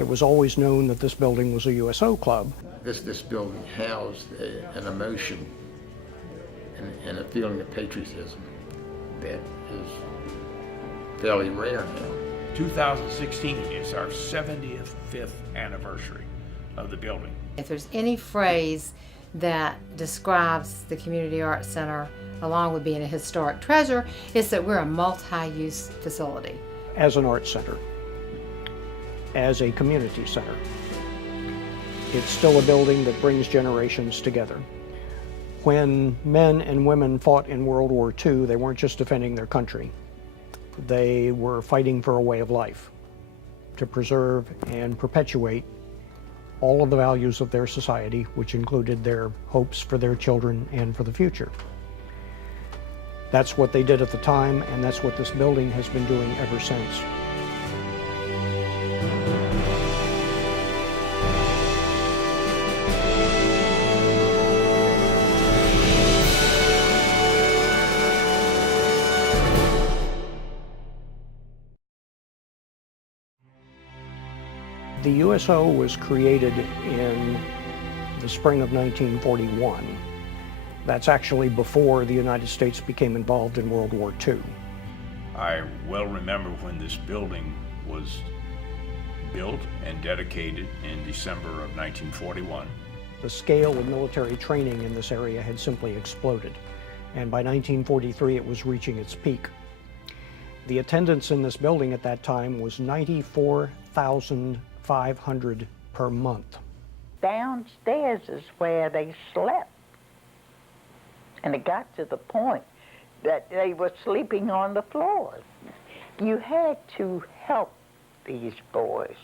It was always known that this building was a USO club. This building housed an emotion and a feeling of patriotism that is fairly rare now. 2016 is our 75th anniversary of the building. If there's any phrase that describes the Community Arts Center, along with being a historic treasure, it's that we're a multi-use facility. As an arts center, as a community center, it's still a building that brings generations together. When men and women fought in World War II, they weren't just defending their country. They were fighting for a way of life, to preserve and perpetuate all of the values of their society, which included their hopes for their children and for the future. That's what they did at the time, and that's what this building has been doing ever since. The USO was created in the spring of 1941. That's actually before the United States became involved in World War II. I well remember when this building was built and dedicated in December of 1941. The scale of military training in this area had simply exploded, and by 1943 it was reaching its peak. The attendance in this building at that time was 94,500 per month. Downstairs is where they slept. And it got to the point that they were sleeping on the floors. You had to help these boys.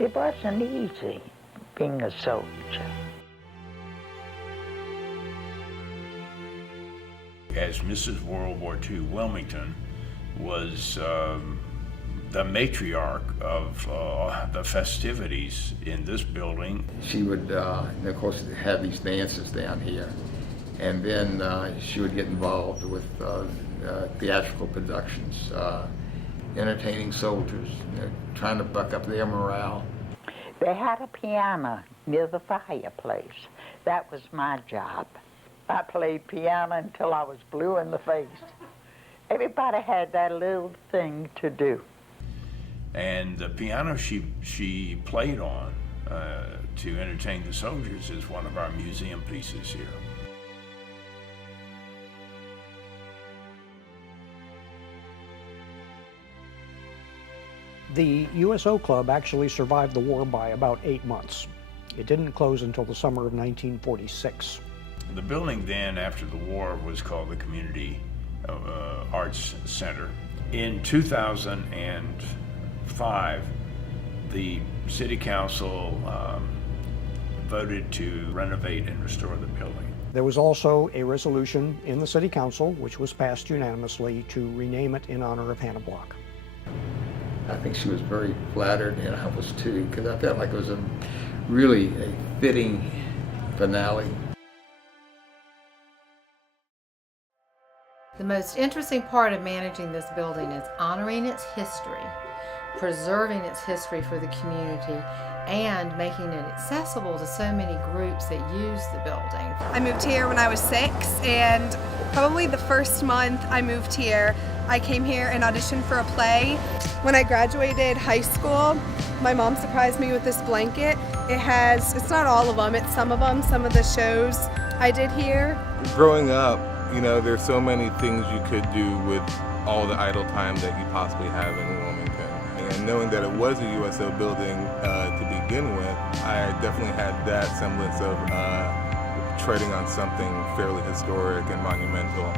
It wasn't easy being a soldier. As Mrs. World War II, Wilmington was the matriarch of the festivities in this building. She would, of course, have these dances down here. And then she would get involved with theatrical productions, entertaining soldiers, trying to buck up their morale. They had a piano near the fireplace. That was my job. I played piano until I was blue in the face. Everybody had that little thing to do. And the piano she played on to entertain the soldiers is one of our museum pieces here. The USO Club actually survived the war by about 8 months. It didn't close until the summer of 1946. The building then, after the war, was called the Community Arts Center. In 2005, the City Council voted to renovate and restore the building. There was also a resolution in the City Council, which was passed unanimously, to rename it in honor of Hannah Block. I think she was very flattered, and I was too, because I felt like it was really a fitting finale. The most interesting part of managing this building is honoring its history, preserving its history for the community, and making it accessible to so many groups that use the building. I moved here when I was 6, and probably the first month I moved here, I came here and auditioned for a play. When I graduated high school, my mom surprised me with this blanket. It's not all of them, it's some of them, some of the shows I did here. Growing up, you know, there's so many things you could do with all the idle time that you possibly have in Wilmington. And knowing that it was a USO building to begin with, I definitely had that semblance of treading on something fairly historic and monumental.